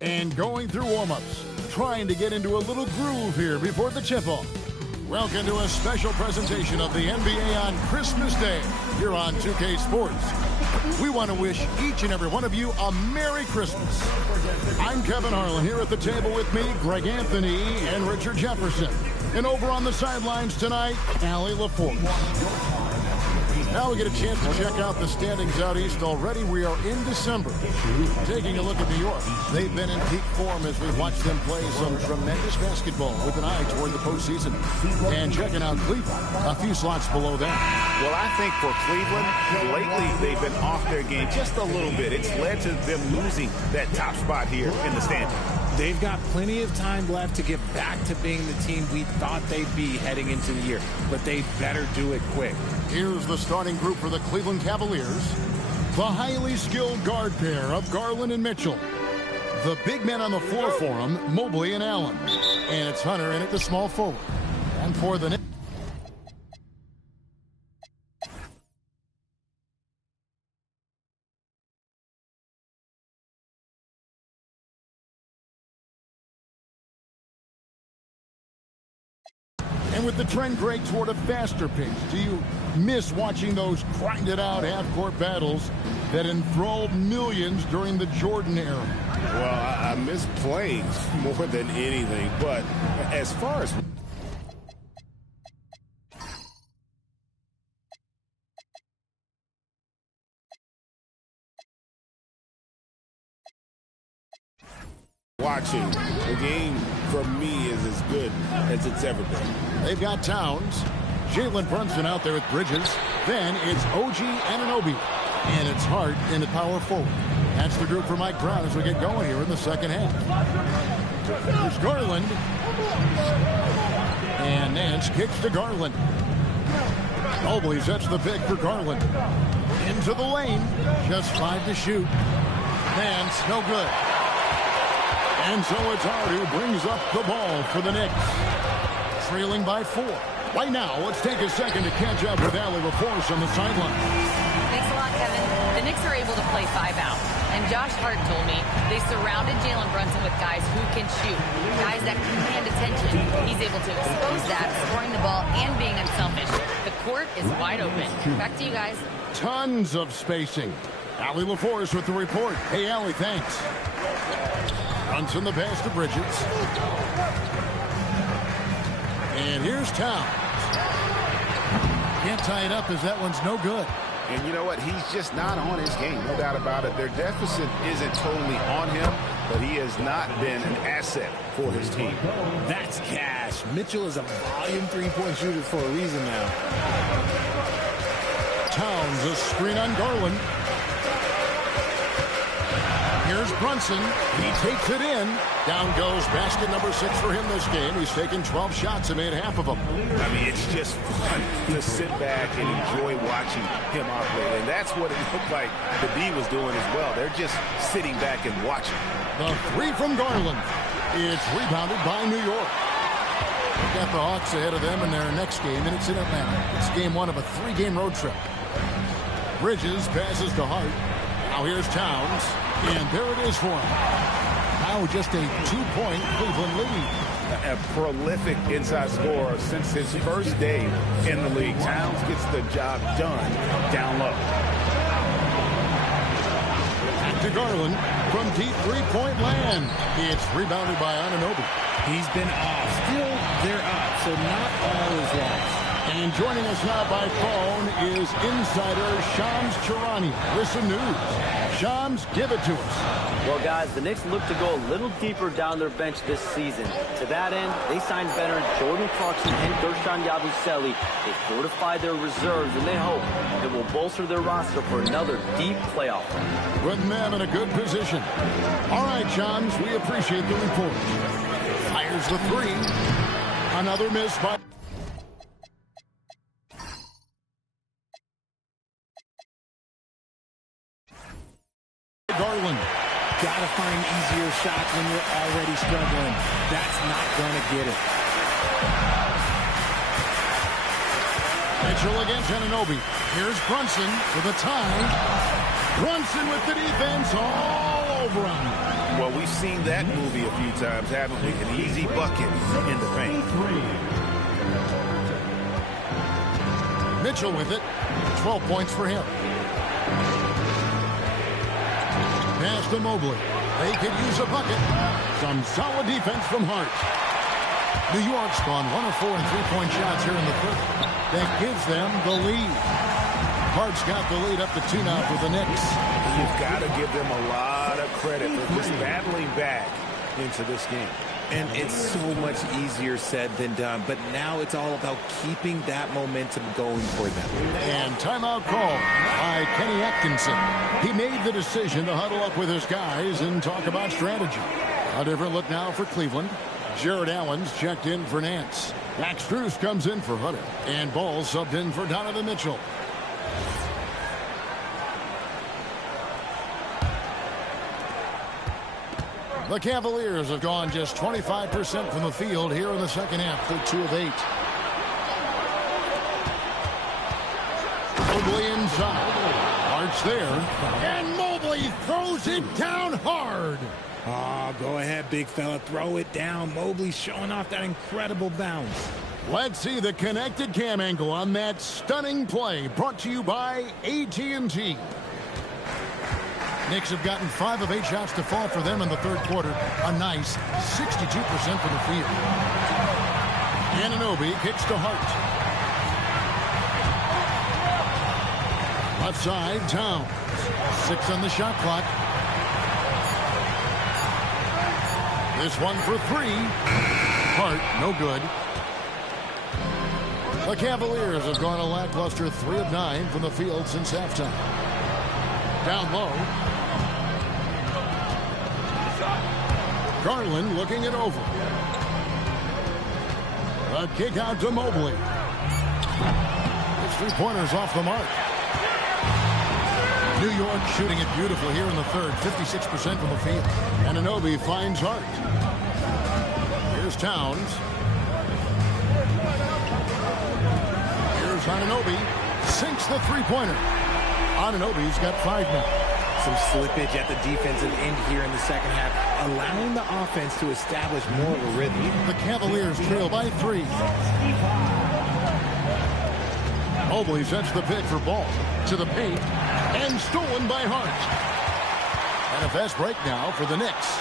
And going through warm-ups, trying to get into a little groove here before the tip-off. Welcome to a special presentation of the NBA on Christmas Day here on 2K Sports. We want to wish each and every one of you a Merry Christmas. I'm Kevin Harlan here at the table with me, Greg Anthony and Richard Jefferson. And over on the sidelines tonight, Allie LaForce. Now we get a chance to check out the standings out east already. We are in December. Taking a look at New York. They've been in peak form as we've watched them play some tremendous basketball with an eye toward the postseason. And checking out Cleveland, a few slots below that. Well, I think for Cleveland, lately they've been off their game just a little bit. It's led to them losing that top spot here in the standings. They've got plenty of time left to get back to being the team we thought they'd be heading into the year, but they better do it quick. Here's the starting group for the Cleveland Cavaliers. The highly skilled guard pair of Garland and Mitchell. The big men on the floor for them, Mobley and Allen. And it's Hunter in at the small forward. And for the Knicks. And with the trend great toward a faster pace, do you miss watching those grinded-out half-court battles that enthralled millions during the Jordan era? Well, I miss playing more than anything, but as far as... watching the game for me is as good as it's ever been. They've got Towns, Jalen Brunson out there with Bridges. Then it's OG Anunoby, and it's Hart in the power forward. That's the group for Mike Brown as we get going here in the second half. Here's Garland. And Nance kicks to Garland. Mobley sets the pick for Garland. Into the lane. Just 5 to shoot. Nance, no good. And so it's Hart who brings up the ball for the Knicks. Trailing by 4. Right now, let's take a second to catch up with Allie LaForce on the sideline. Thanks a lot, Kevin. The Knicks are able to play 5 out. And Josh Hart told me they surrounded Jalen Brunson with guys who can shoot, guys that command attention. He's able to expose that, scoring the ball and being unselfish. The court is wide open. Back to you guys. Tons of spacing. Allie LaForce with the report. Hey, Allie, thanks. Brunson the pass to Bridges. And here's Towns. Can't tie it up as that one's no good. And you know what? He's just not on his game, no doubt about it. Their deficit isn't totally on him, but he has not been an asset for his team. That's cash. Mitchell is a volume three-point shooter for a reason now. Towns, a screen on Garland. Here's Brunson. He takes it in. Down goes basket number 6 for him this game. He's taken 12 shots and made half of them. I mean, it's just fun to sit back and enjoy watching him operate. And that's what it looked like the B was doing as well. They're just sitting back and watching. The 3 from Garland. It's rebounded by New York. They've got the Hawks ahead of them in their next game, and it's in Atlanta. It's game 1 of a 3-game road trip. Bridges passes to Hart. Now here's Towns. And there it is for him. Now just a 2-point Cleveland lead. A prolific inside scorer since his first day in the league. Towns gets the job done down low. Back to Garland from deep 3-point land. It's rebounded by Anunoby. He's been off. Still, they're up, so not all is lost. And joining us now by phone is insider Shams Charania with some news. Shams, give it to us. Well, guys, the Knicks look to go a little deeper down their bench this season. To that end, they signed veterans Jordan Clarkson and Gershon Yabusele. They fortified their reserves, and they hope it will bolster their roster for another deep playoff run. Putting them in a good position. All right, Shams, we appreciate the report. Fires the 3. Another miss by... Garland. Gotta find easier shots when you're already struggling. That's not gonna get it. Mitchell against Anunoby. Here's Brunson for the tie. Brunson with the defense all over him. Well, we've seen that movie a few times, haven't we? An easy bucket in the paint. Mitchell with it. 12 points for him. Pass to Mobley. They could use a bucket. Some solid defense from Hart. New York's gone 1 of 4 in three-point shots here in the first. That gives them the lead. Hart's got the lead up to 2 now for the Knicks. You've got to give them a lot of credit for just battling back into this game. And it's so much easier said than done. But now it's all about keeping that momentum going for them. And timeout call by Kenny Atkinson. He made the decision to huddle up with his guys and talk about strategy. A different look now for Cleveland. Jared Allen's checked in for Nance. Max Strus comes in for Hutter. And Ball subbed in for Donovan Mitchell. The Cavaliers have gone just 25% from the field here in the second half. They're 2 of 8. Mobley inside. Hart's there. And Mobley throws it down hard. Oh, go ahead, big fella. Throw it down. Mobley showing off that incredible bounce. Let's see the connected cam angle on that stunning play. Brought to you by AT&T. Knicks have gotten 5 of 8 shots to fall for them in the third quarter. A nice 62% from the field. Anunoby kicks to Hart. Left side, Towns. 6 on the shot clock. This one for 3. Hart, no good. The Cavaliers have gone a lackluster 3 of 9 from the field since halftime. Down low. Garland looking it over. A kick out to Mobley. His three-pointers off the mark. New York shooting it beautiful here in the third. 56% from the field. Anunoby finds Hart. Here's Towns. Here's Anunoby. Sinks the three-pointer. Anunoby's got 5 now. Some slippage at the defensive end here in the second half, allowing the offense to establish more of a rhythm. The Cavaliers trail by 3. Mobley sets the pick for Ball to the paint and stolen by Hart. And a fast break now for the Knicks.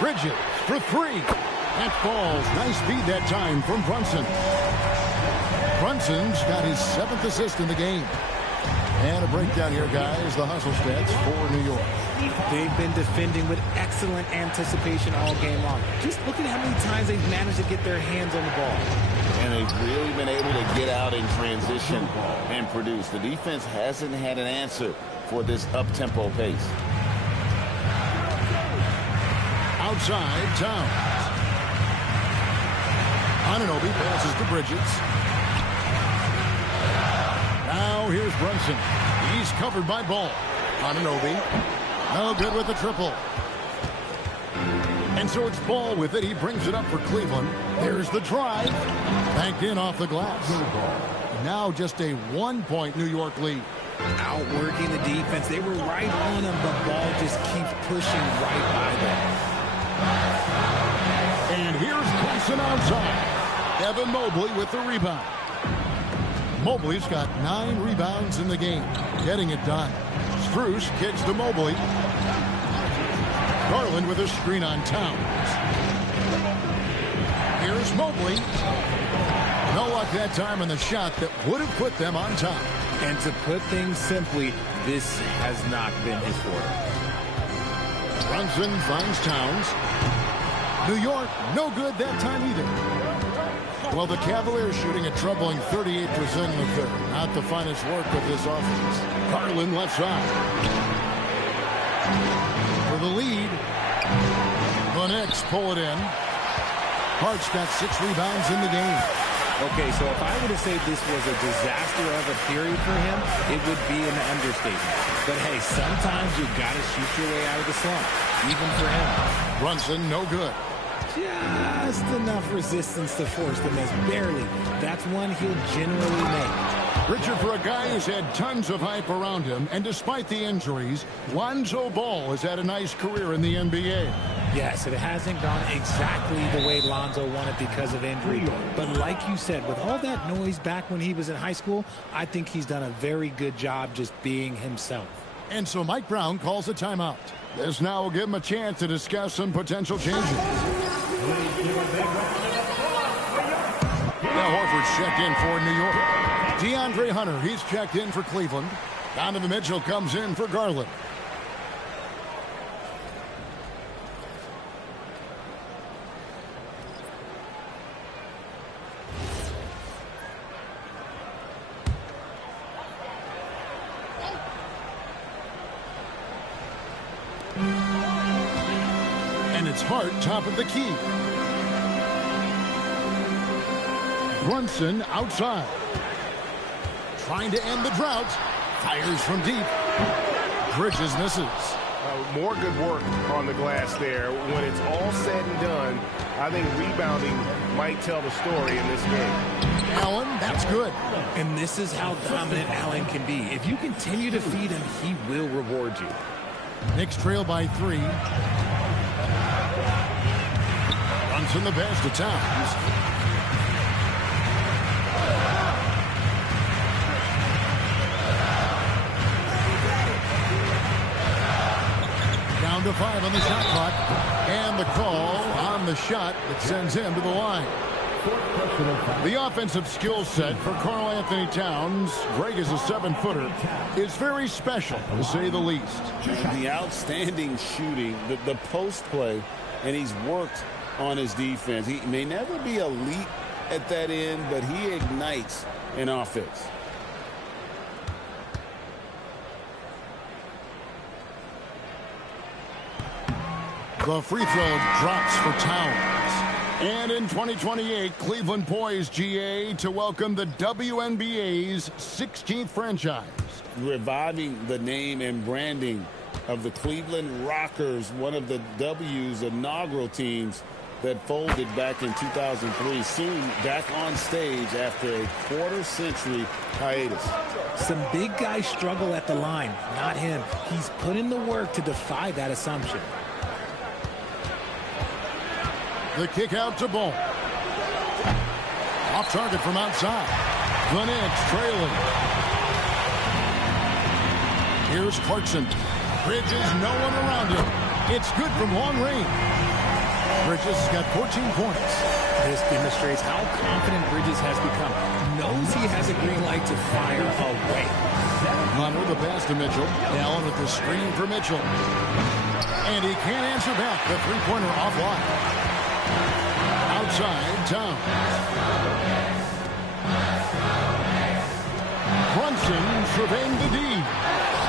Bridges for 3. That falls. Nice speed that time from Brunson. Brunson's got his 7th assist in the game. And a breakdown here, guys. The hustle stats for New York. They've been defending with excellent anticipation all game long. Just look at how many times they've managed to get their hands on the ball. And they've really been able to get out in transition and produce. The defense hasn't had an answer for this up-tempo pace. Outside, Towns. Anunoby passes to Bridges. Now here's Brunson. He's covered by Ball. Anunoby. No good with the triple. And so it's Ball with it. He brings it up for Cleveland. There's the drive. Banked in off the glass. Now just a 1-point New York lead. Outworking the defense. They were right on him, but Ball just keeps pushing right by them. And here's Brunson outside. Evan Mobley with the rebound. Mobley's got 9 rebounds in the game. Getting it done. Strus kicks to Mobley. Garland with a screen on Towns. Here's Mobley. No luck that time on the shot that would have put them on top. And to put things simply, this has not been his forte. Brunson finds Towns. New York, no good that time either. Well, the Cavaliers shooting a troubling 38% in the third. Not the finest work of this offense. Garland left side. For the lead. The Knicks pull it in. Hart's got 6 rebounds in the game. Okay, so if I were to say this was a disaster of a period for him, it would be an understatement. But hey, sometimes you got to shoot your way out of the slump, even for him. Brunson, no good. Just enough resistance to force the miss. Barely. That's one he'll generally make. Richard, for a guy who's had tons of hype around him, and despite the injuries, Lonzo Ball has had a nice career in the NBA. Yes, it hasn't gone exactly the way Lonzo wanted because of injury. But like you said, with all that noise back when he was in high school, I think he's done a very good job just being himself. And so Mike Brown calls a timeout. This now will give him a chance to discuss some potential changes. Now Horford's checked in for New York. DeAndre Hunter, he's checked in for Cleveland. Donovan Mitchell comes in for Garland. And it's Hart top of the key. Brunson outside. Trying to end the drought. Fires from deep. Bridges misses. More good work on the glass there. When it's all said and done, I think rebounding might tell the story in this game. Allen, that's good. And this is how dominant Allen can be. If you continue to feed him, he will reward you. Knicks trail by 3. Brunson the pass to Towns. Down to 5 on the shot clock. And the call on the shot that sends him to the line. The offensive skill set for Karl Anthony Towns, Greg is a 7-footer, is very special, to say the least. The outstanding shooting, the post play, and he's worked on his defense. He may never be elite at that end, but he ignites an offense. The free throw drops for Towns. And in 2028, Cleveland poised, GA, to welcome the WNBA's 16th franchise. Reviving the name and branding of the Cleveland Rockers, one of the W's inaugural teams that folded back in 2003. Soon back on stage after a quarter-century hiatus. Some big guys struggle at the line, not him. He's put in the work to defy that assumption. The kick out to Ball. Off target from outside. The Knicks trailing. Here's Clarkson. Bridges, no one around him. It's good from long range. Bridges has got 14 points. This demonstrates how confident Bridges has become. Knows he has a green light to fire away. Hunter the pass to Mitchell. Allen with the screen for Mitchell. And he can't answer back. The three-pointer offline. Outside, Towns. Brunson surveying the D.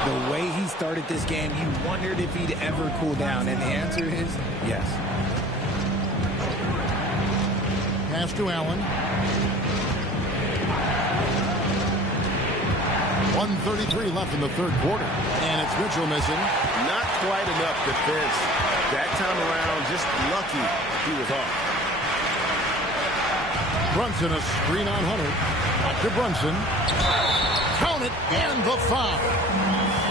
The way he started this game, you wondered if he'd ever cool down, and the answer is yes. Pass to Allen. 1:33 left in the third quarter. And it's Mitchell missing. Not quite enough defense. That time around, just lucky he was off. Brunson, a screen on Hunter. Back to Brunson. Count it, and the foul.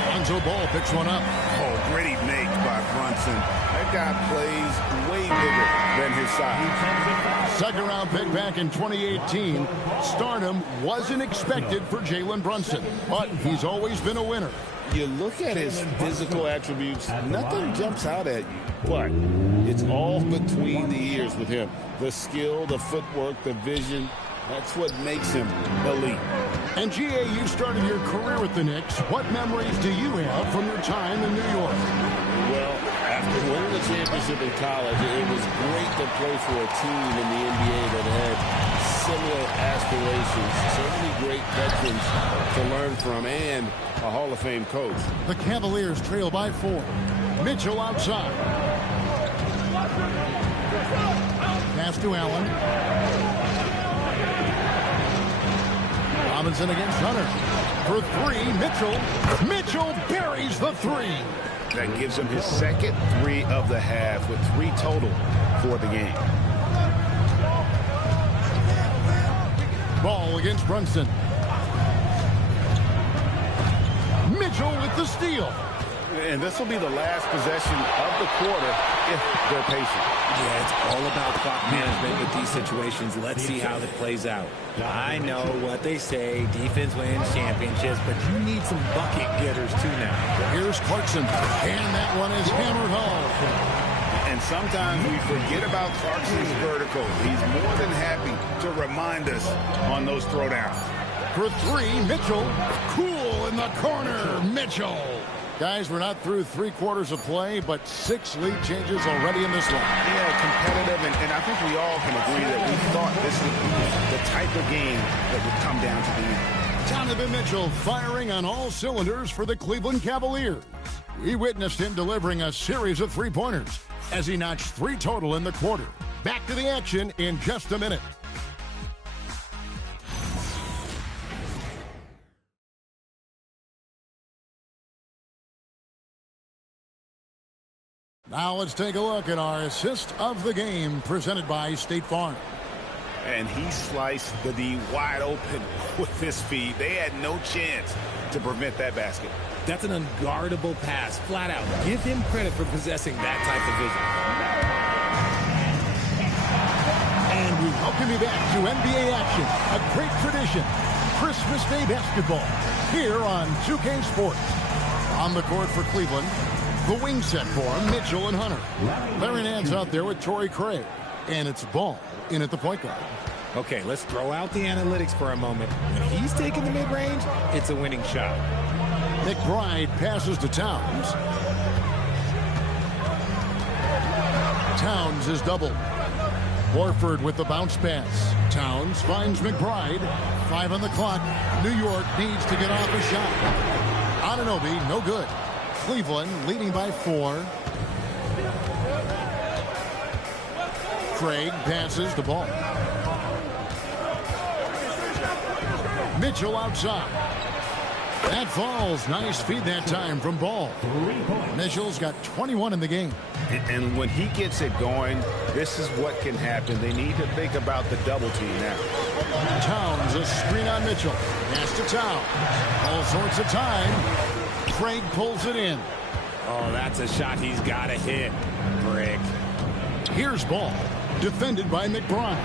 Lonzo Ball picks one up. Oh, gritty make by Brunson. That guy plays way bigger than his size. Second round pick back in 2018. Stardom wasn't expected for Jalen Brunson, but he's always been a winner. You look at his physical attributes, nothing jumps out at you, but it's all between the ears with him. The skill, the footwork, the vision, that's what makes him elite. And GA, you started your career with the Knicks. What memories do you have from your time in New York? Well, after winning the championship in college, it was great to play for a team in the NBA that had similar aspirations. So many great veterans to learn from, and a Hall of Fame coach. The Cavaliers trail by 4. Mitchell outside. Pass to Allen. Robinson against Hunter. For 3, Mitchell. Mitchell buries the 3. That gives him his second 3 of the half with 3 total for the game. Ball against Brunson. Mitchell with the steal. And this will be the last possession of the quarter if they're patient. Yeah, it's all about clock management with these situations. Let's see how it plays out. I know what they say, defense wins championships, but you need some bucket getters too now. Here's Clarkson, and that one is hammered home. And sometimes we forget about Clarkson's vertical. He's more than happy to remind us on those throwdowns. For three, Mitchell. Cool in the corner, Mitchell. Guys, we're not through 3 quarters of play, but 6 lead changes already in this one. Yeah, competitive, and I think we all can agree that we thought this would be the type of game that would come down to the end. Donovan Mitchell firing on all cylinders for the Cleveland Cavaliers. We witnessed him delivering a series of three-pointers as he notched 3 total in the quarter. Back to the action in just a minute. Now let's take a look at our assist of the game presented by State Farm. And he sliced the D wide open with his feet. They had no chance to prevent that basket. That's an unguardable pass, flat out. Give him credit for possessing that type of vision. And we welcome you back to NBA action, a great tradition. Christmas Day basketball here on 2K Sports. On the court for Cleveland, the wing set for Mitchell and Hunter. Larry Nance out there with Torrey Craig. And it's Ball in at the point guard. Okay, let's throw out the analytics for a moment. When he's taking the mid-range, it's a winning shot. McBride passes to Towns. Towns is doubled. Horford with the bounce pass. Towns finds McBride. 5 on the clock. New York needs to get off a shot. Anunoby, no good. Cleveland leading by 4. Craig passes the ball. Mitchell outside. That falls. Nice feed that time from Ball. Mitchell's got 21 in the game. And when he gets it going, this is what can happen. They need to think about the double team now. Towns, a screen on Mitchell. Pass to Towns. All sorts of time. Craig pulls it in. Oh, that's a shot he's got to hit. Brick. Here's Ball. Defended by McBride.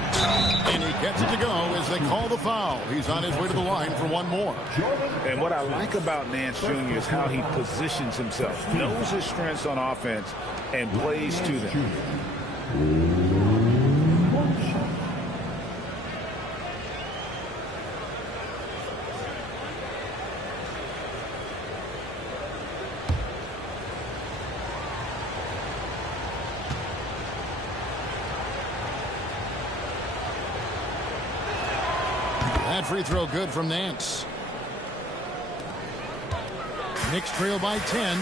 And he gets it to go as they call the foul. He's on his way to the line for one more. And what I like about Nance Jr. is how he positions himself. Knows his strengths on offense and plays to them. That free throw good from Nance. Knicks trail by 10.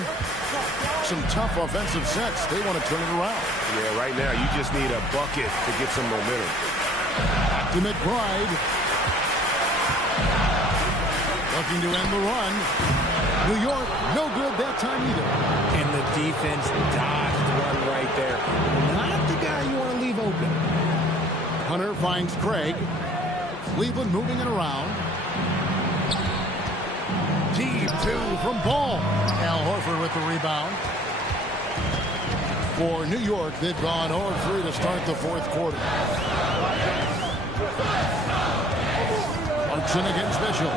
Some tough offensive sets. They want to turn it around. Yeah, right now you just need a bucket to get some momentum. To McBride. Looking to end the run. New York, no good that time either. And the defense dodged one right there. Not the guy you want to leave open. Hunter finds Craig. Cleveland moving it around. Deep 2 from Ball. Al Horford with the rebound. For New York, they've gone 0-3 to start the fourth quarter. Clarkson against Mitchell.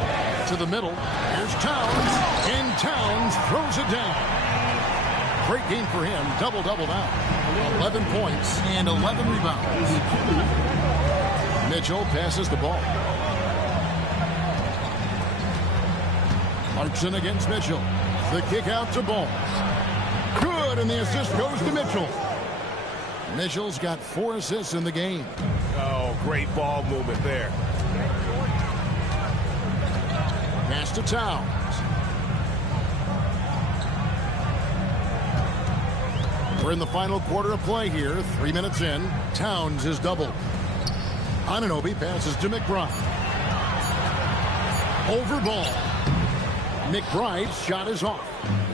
To the middle. Here's Towns. And Towns throws it down. Great game for him. Double-double now. 11 points and 11 rebounds. Mitchell passes the ball. Clarkson against Mitchell. The kick out to Ball. Good, and the assist goes to Mitchell. Mitchell's got 4 assists in the game. Oh, great ball movement there. Pass to Towns. We're in the final quarter of play here. 3 minutes in. Towns is doubled. Anunoby passes to McBride. Over Ball. McBride's shot is off.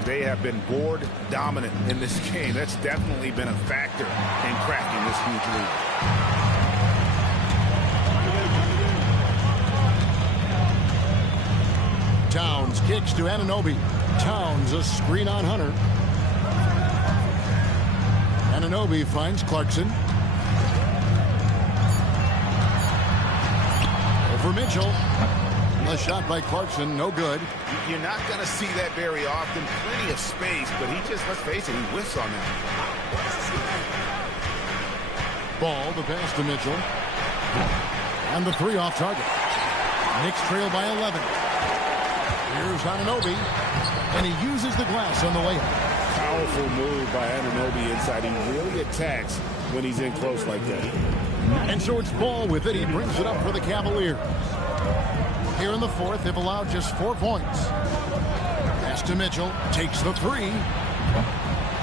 They have been board dominant in this game. That's definitely been a factor in cracking this huge lead. Towns kicks to Anunoby. Towns a screen on Hunter. Anunoby finds Clarkson. Over Mitchell. A shot by Clarkson, no good. You're not going to see that very often. Plenty of space, but he just, let's face it, he whiffs on that. Ball, the pass to Mitchell. And the three off target. Knicks trail by 11. Here's Anunoby. And he uses the glass on the layup. Powerful move by Anunoby inside. He really attacks when he's in close like that. And so it's Ball with it. He brings it up for the Cavaliers. Here in the fourth, they've allowed just 4 points. Pass to Mitchell. Takes the three.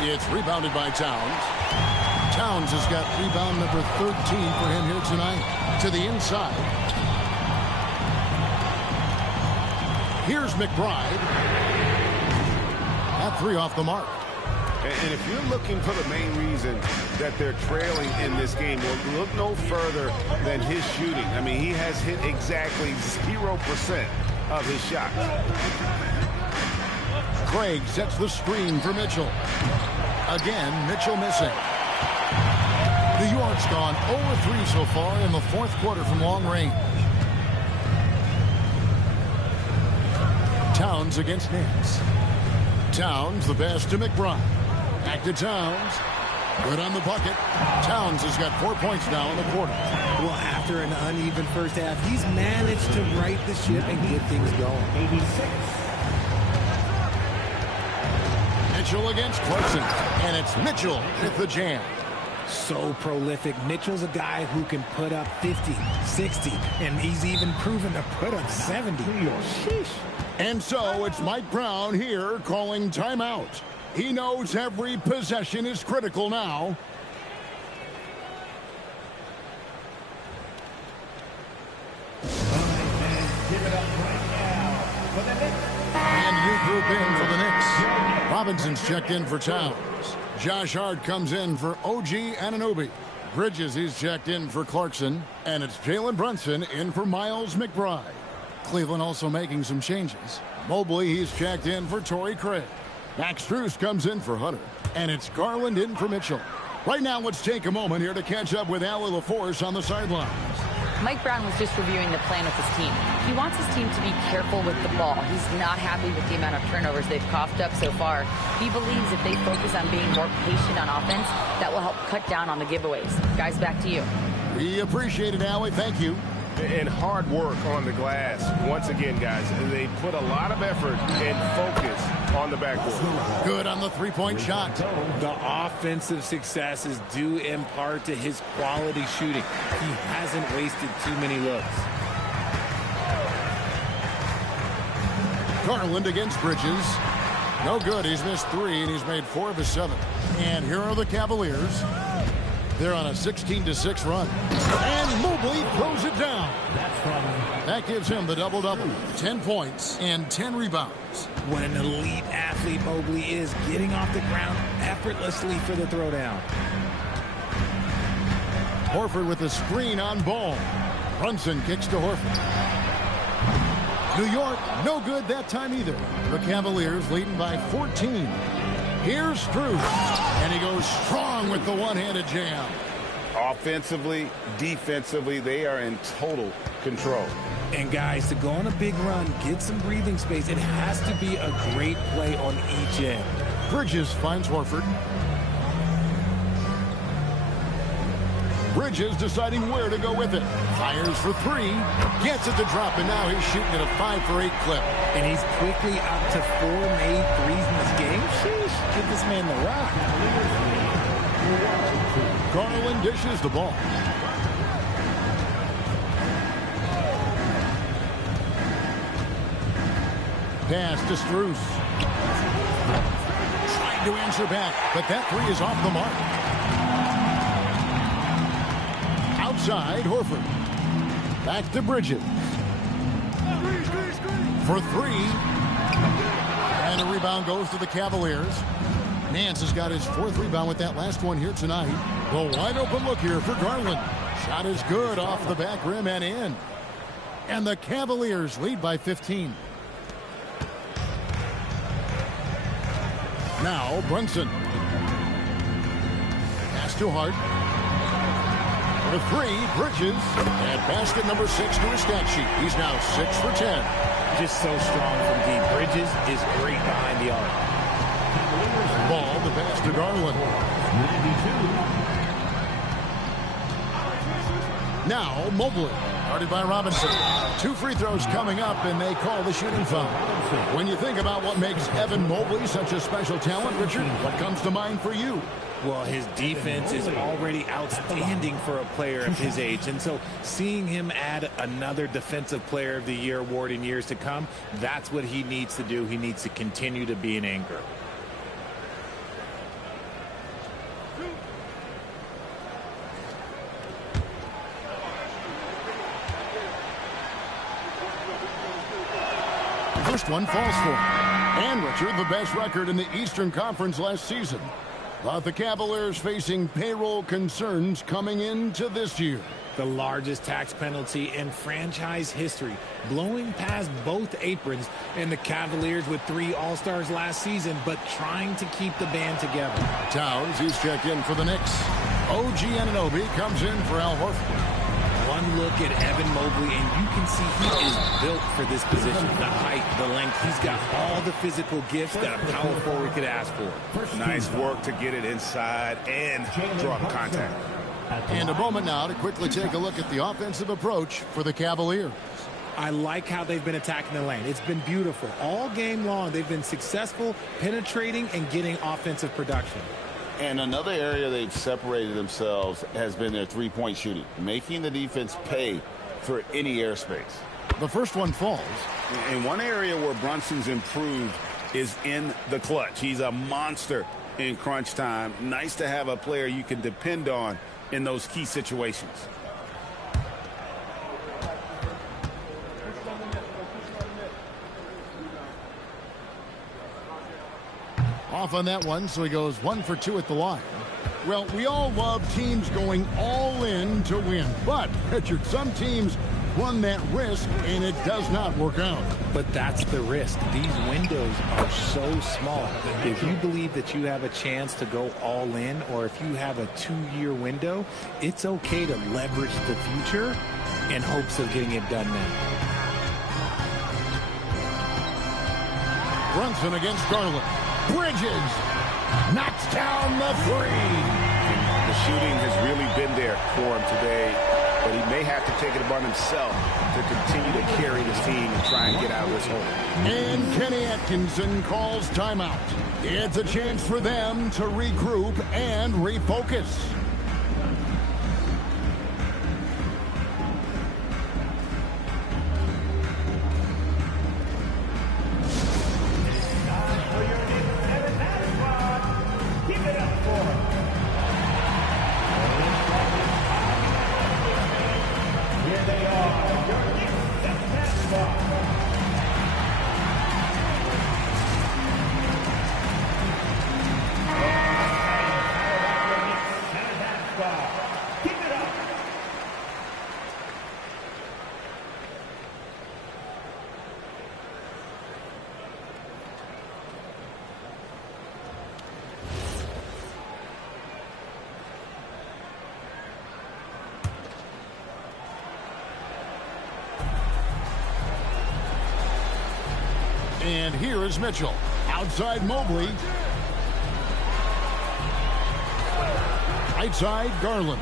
It's rebounded by Towns. Towns has got rebound number 13 for him here tonight. To the inside. Here's McBride. That three off the mark. And if you're looking for the main reason that they're trailing in this game, well, look no further than his shooting. I mean, he has hit exactly 0% of his shots. Craig sets the screen for Mitchell. Again, Mitchell missing. New York's gone 0-3 so far in the fourth quarter from long range. Towns against Nance. Towns, the pass to McBride. Back to Towns. Good on the bucket. Towns has got 4 points now in the quarter. Well, after an uneven first half, he's managed to right the ship and get things going. 86. Mitchell against Clarkson. And it's Mitchell with the jam. So prolific. Mitchell's a guy who can put up 50, 60, and he's even proven to put up 70. Sheesh. And so it's Mike Brown here calling timeout. He knows every possession is critical now. And new group in for the Knicks. Robinson's checked in for Towns. Josh Hart comes in for OG Anunoby. Bridges, he's checked in for Clarkson. And it's Jalen Brunson in for Miles McBride. Cleveland also making some changes. Mobley, he's checked in for Torrey Craig. Max Strus comes in for Hunter. And it's Garland in for Mitchell. Right now, let's take a moment here to catch up with Allie LaForce on the sidelines. Mike Brown was just reviewing the plan with his team. He wants his team to be careful with the ball. He's not happy with the amount of turnovers they've coughed up so far. He believes if they focus on being more patient on offense, that will help cut down on the giveaways. Guys, back to you. We appreciate it, Allie. Thank you. And hard work on the glass. Once again, guys, they put a lot of effort and focus on the backboard. Good on the three-point shot. The offensive success is due in part to his quality shooting. He hasn't wasted too many looks. Garland against Bridges. No good. He's missed 3, and he's made 4 of his 7. And here are the Cavaliers. They're on a 16-6 run. And Mobley throws it down. That gives him the double-double. 10 points and 10 rebounds. What an elite athlete Mobley is, getting off the ground effortlessly for the throwdown. Horford with the screen on Ball. Brunson kicks to Horford. New York, no good that time either. The Cavaliers leading by 14. Here's Strus, and he goes strong with the one-handed jam. Offensively, defensively, they are in total control. And guys, to go on a big run, get some breathing space, it has to be a great play on each end. Bridges finds Horford. Bridges deciding where to go with it. Fires for 3. Gets it to drop, and now he's shooting at a 5-for-8 clip. And he's quickly up to 4 made threes in this game. Sheesh, give this man the rock. Garland dishes the ball. Pass to Strus. Trying to answer back, but that 3 is off the mark. Outside, Horford. Back to Bridges. For 3. And the rebound goes to the Cavaliers. Nance has got his 4th rebound with that last one here tonight. The wide open look here for Garland. Shot is good off the back rim and in. And the Cavaliers lead by 15. Now Brunson. Pass to Hart. For three, Bridges. And basket number 6 to his stat sheet. He's now 6 for 10. Just so strong from deep. Bridges is great behind the arc. Ball to pass to Garland. Now Mobley. Guarded by Robinson. 2 free throws coming up, and they call the shooting foul. When you think about what makes Evan Mobley such a special talent, Richard, what comes to mind for you? Well, his defense is already outstanding for a player of his age. And so seeing him add another Defensive Player of the Year award in years to come, that's what he needs to do. He needs to continue to be an anchor. First one falls for him. And, Richard, the best record in the Eastern Conference last season. But the Cavaliers facing payroll concerns coming into this year. The largest tax penalty in franchise history, blowing past both aprons, and the Cavaliers with 3 All-Stars last season, but trying to keep the band together. Towns, he's checked in for the Knicks. OG Anunoby comes in for Al Horford. One look at Evan Mobley, and you can see he is built for this position. The height, the length, he's got all the physical gifts that a power forward could ask for. Nice work to get it inside and draw contact. And a moment now to quickly take a look at the offensive approach for the Cavaliers. I like how they've been attacking the lane. It's been beautiful. All game long, they've been successful penetrating and getting offensive production. And another area they've separated themselves has been their three-point shooting, making the defense pay for any airspace. The first one falls. And one area where Brunson's improved is in the clutch. He's a monster in crunch time. Nice to have a player you can depend on in those key situations. Off on that one, so he goes 1 for 2 at the line. Well, we all love teams going all in to win. But, Richard, some teams run that risk, and it does not work out. But that's the risk. These windows are so small. If you believe that you have a chance to go all in, or if you have a 2-year window, it's okay to leverage the future in hopes of getting it done now. Brunson against Garland. Bridges knocks down the 3. The shooting has really been there for him today, but he may have to take it upon himself to continue to carry this team and try and get out of this hole. And Kenny Atkinson calls timeout. It's a chance for them to regroup and refocus. And here is Mitchell. Outside Mobley. Right side Garland.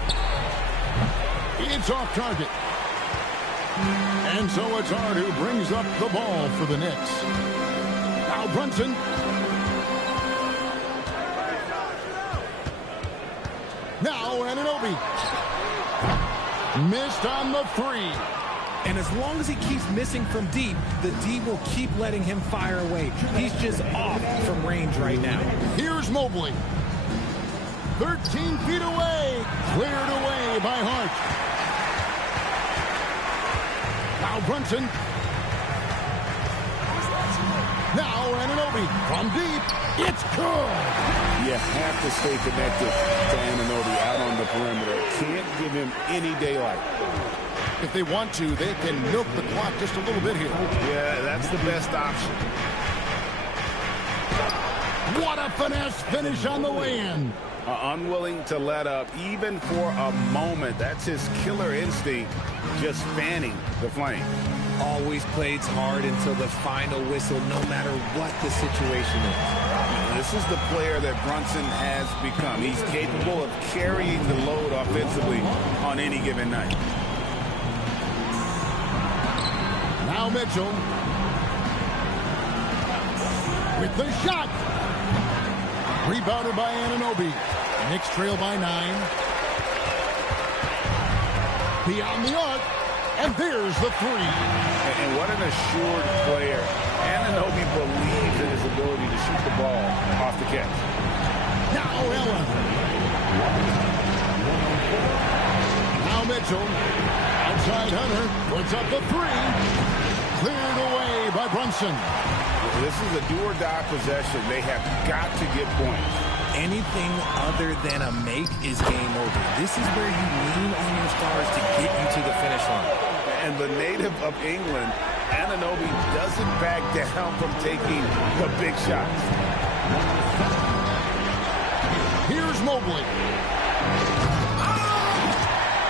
It's off target. And so it's Hart who brings up the ball for the Knicks. Now Brunson. Now Anunoby. Missed on the 3. And as long as he keeps missing from deep, the D will keep letting him fire away. He's just off from range right now. Here's Mobley. 13 feet away. Cleared away by Hart. Now Brunson. Now Anunoby from deep. It's good. You have to stay connected to Anunoby out on the perimeter. Can't give him any daylight. If they want to, they can milk the clock just a little bit here. Yeah, that's the best option. What a finesse finish on the way-in. Unwilling to let up even for a moment. That's his killer instinct, just fanning the flame. Always plays hard until the final whistle, no matter what the situation is. This is the player that Brunson has become. He's capable of carrying the load offensively on any given night. Now Mitchell with the shot. Rebounded by Anunoby. Knicks trail by 9. Beyond the arc. And there's the 3. And what an assured player. Anunoby believes in his ability to shoot the ball off the catch. Now Allen. Now Mitchell. Outside Hunter. Puts up the 3. Cleared away by Brunson. This is a do-or-die possession. They have got to get points. Anything other than a make is game over. This is where you lean on your stars to get you to the finish line. And the native of England, Anunoby, doesn't back down from taking the big shots. Here's Mobley.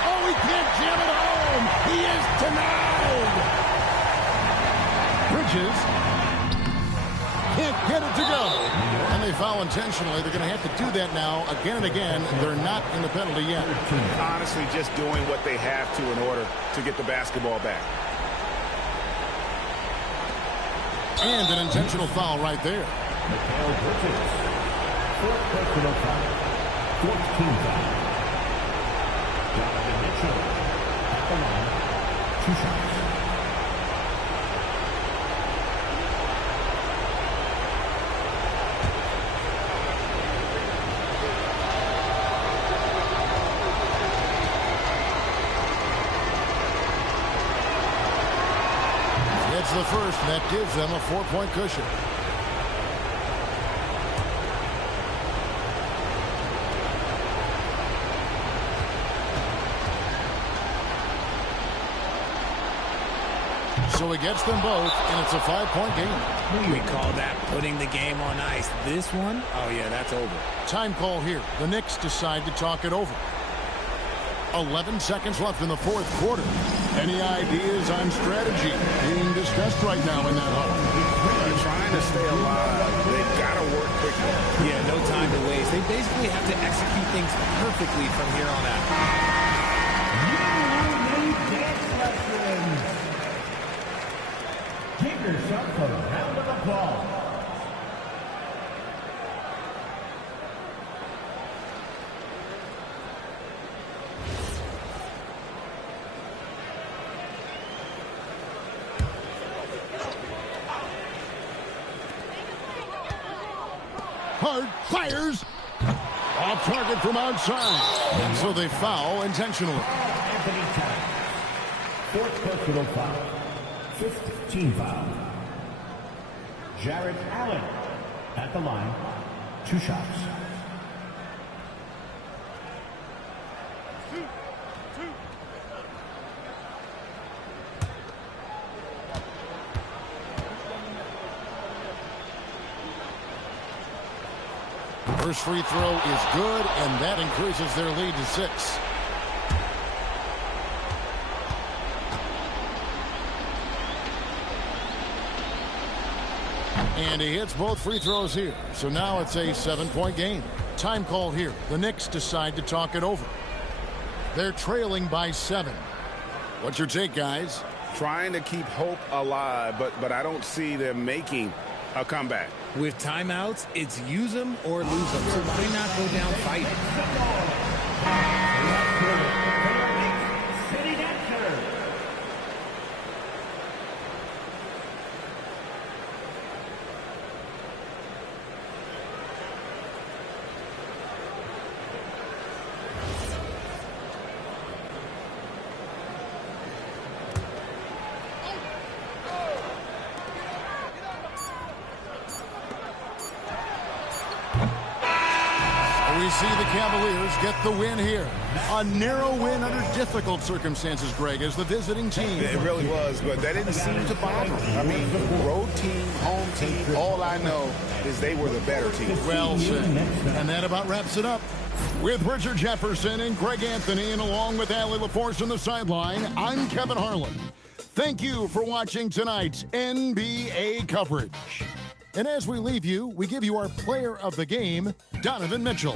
Oh, he can't jam it home. He is denied. Bridges can't get it to go. And they foul intentionally. They're going to have to do that now again and again. They're not in the penalty yet. Honestly, just doing what they have to in order to get the basketball back. And an intentional foul right there. The first, and that gives them a 4-point cushion. So he gets them both, and it's a 5-point game. We call that putting the game on ice. This one, oh yeah, that's over. Time call here. The Knicks decide to talk it over. 11 seconds left in the fourth quarter. Any ideas on strategy being discussed right now in that huddle? Trying to stay alive. They've got to work quickly. Yeah, no time to waste. They basically have to execute things perfectly from here on out. Give yourself a round of applause. Hart fires. Off target from outside. So they foul intentionally. Anthony Towns. Fourth personal foul. Fifth team foul. Jared Allen at the line. 2 shots. First free throw is good, and that increases their lead to 6. And he hits both free throws here. So now it's a 7-point game. Time call here. The Knicks decide to talk it over. They're trailing by 7. What's your take, guys? Trying to keep hope alive, but I don't see them making a comeback. With timeouts, it's use them or lose them. So why not go down fighting? City Dancer. we see the Cavaliers get the win here. A narrow win under difficult circumstances, Greg, as the visiting team. It really was, but that didn't seem to bother them. I mean, road team, home team, all I know is they were the better team. Well said. And that about wraps it up. With Richard Jefferson and Greg Anthony, and along with Allie LaForce on the sideline, I'm Kevin Harlan. Thank you for watching tonight's NBA coverage. And as we leave you, we give you our player of the game, Donovan Mitchell.